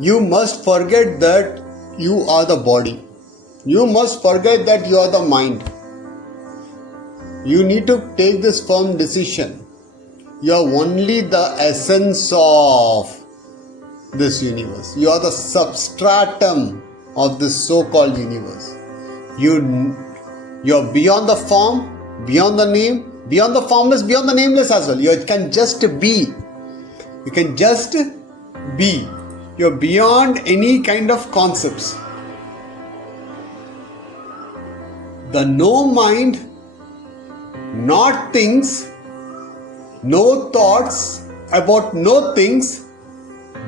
You must forget that you are the body. You must forget that you are the mind. You need to take this firm decision. You are only the essence of this universe. You are the substratum of this so-called universe. You're beyond the form, beyond the name, beyond the formless, beyond the nameless as well. You can just be. You can just be. You're beyond any kind of concepts. The no mind, not things, no thoughts about no things,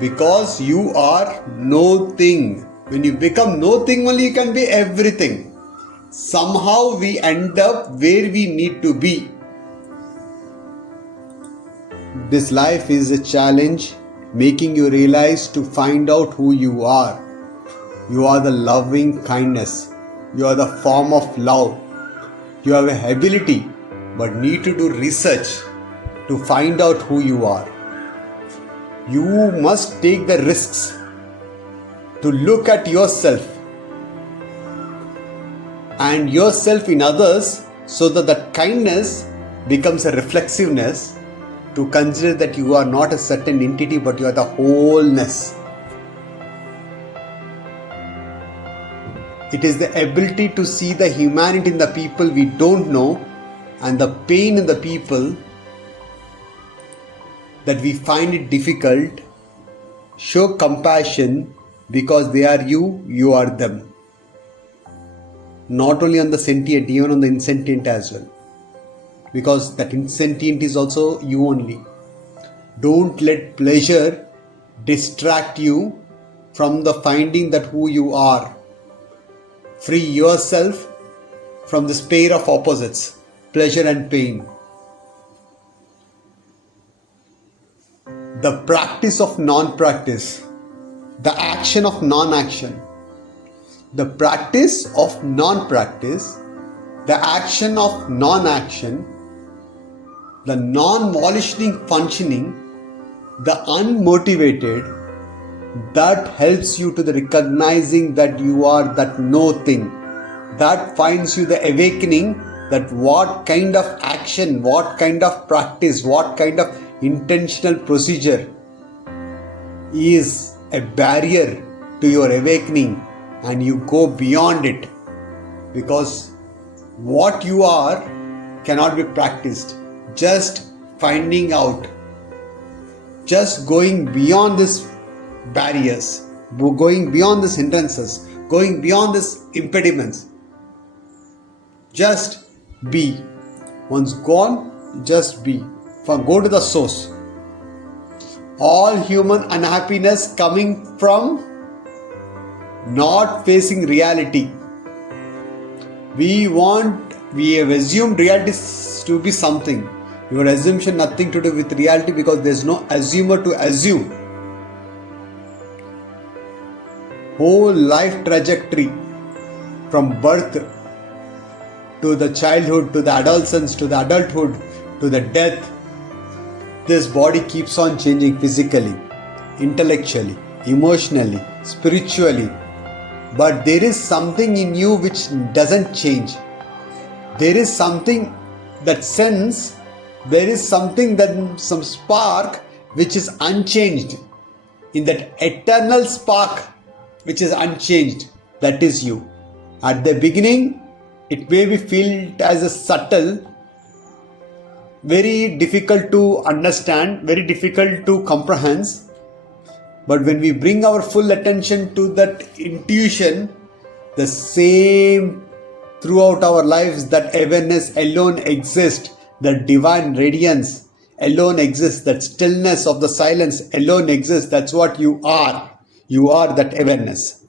because you are no thing. When you become no thing only, you can be everything. Somehow we end up where we need to be. This life is a challenge, making you realize to find out who you are. You are the loving kindness. You are the form of love. You have a ability, but need to do research to find out who you are. You must take the risks to look at yourself and yourself in others, so that that kindness becomes a reflexiveness to consider that you are not a certain entity, but you are the wholeness. It is the ability to see the humanity in the people we don't know and the pain in the people that we find it difficult. Show compassion, because they are you, you are them. Not only on the sentient, even on the insentient as well. Because that insentient is also you only. Don't let pleasure distract you from the finding that who you are. Free yourself from this pair of opposites, pleasure and pain. The practice of non-practice, the action of non-action. The practice of non-practice, the action of non-action, the non-volitioning functioning, the unmotivated, that helps you to the recognizing that you are that no thing. That finds you the awakening that what kind of action, what kind of practice, what kind of intentional procedure is a barrier to your awakening, and you go beyond it, because what you are cannot be practiced. Just finding out, just going beyond these barriers, going beyond these hindrances, going beyond these impediments. Just be. Once gone, just be. Go to the source. All human unhappiness coming from not facing reality. We have assumed reality to be something. Your assumption nothing to do with reality, because there is no assumer to assume. Whole life trajectory from birth to the childhood, to the adolescence, to the adulthood, to the death. This body keeps on changing physically, intellectually, emotionally, spiritually. But there is something in you which doesn't change. There is something that sense, there is something that some spark which is unchanged. In that eternal spark which is unchanged, that is you. At the beginning, it may be felt as a subtle, very difficult to understand, very difficult to comprehend. But when we bring our full attention to that intuition, the same throughout our lives, that awareness alone exists, the divine radiance alone exists, that stillness of the silence alone exists. That's what you are. You are that awareness.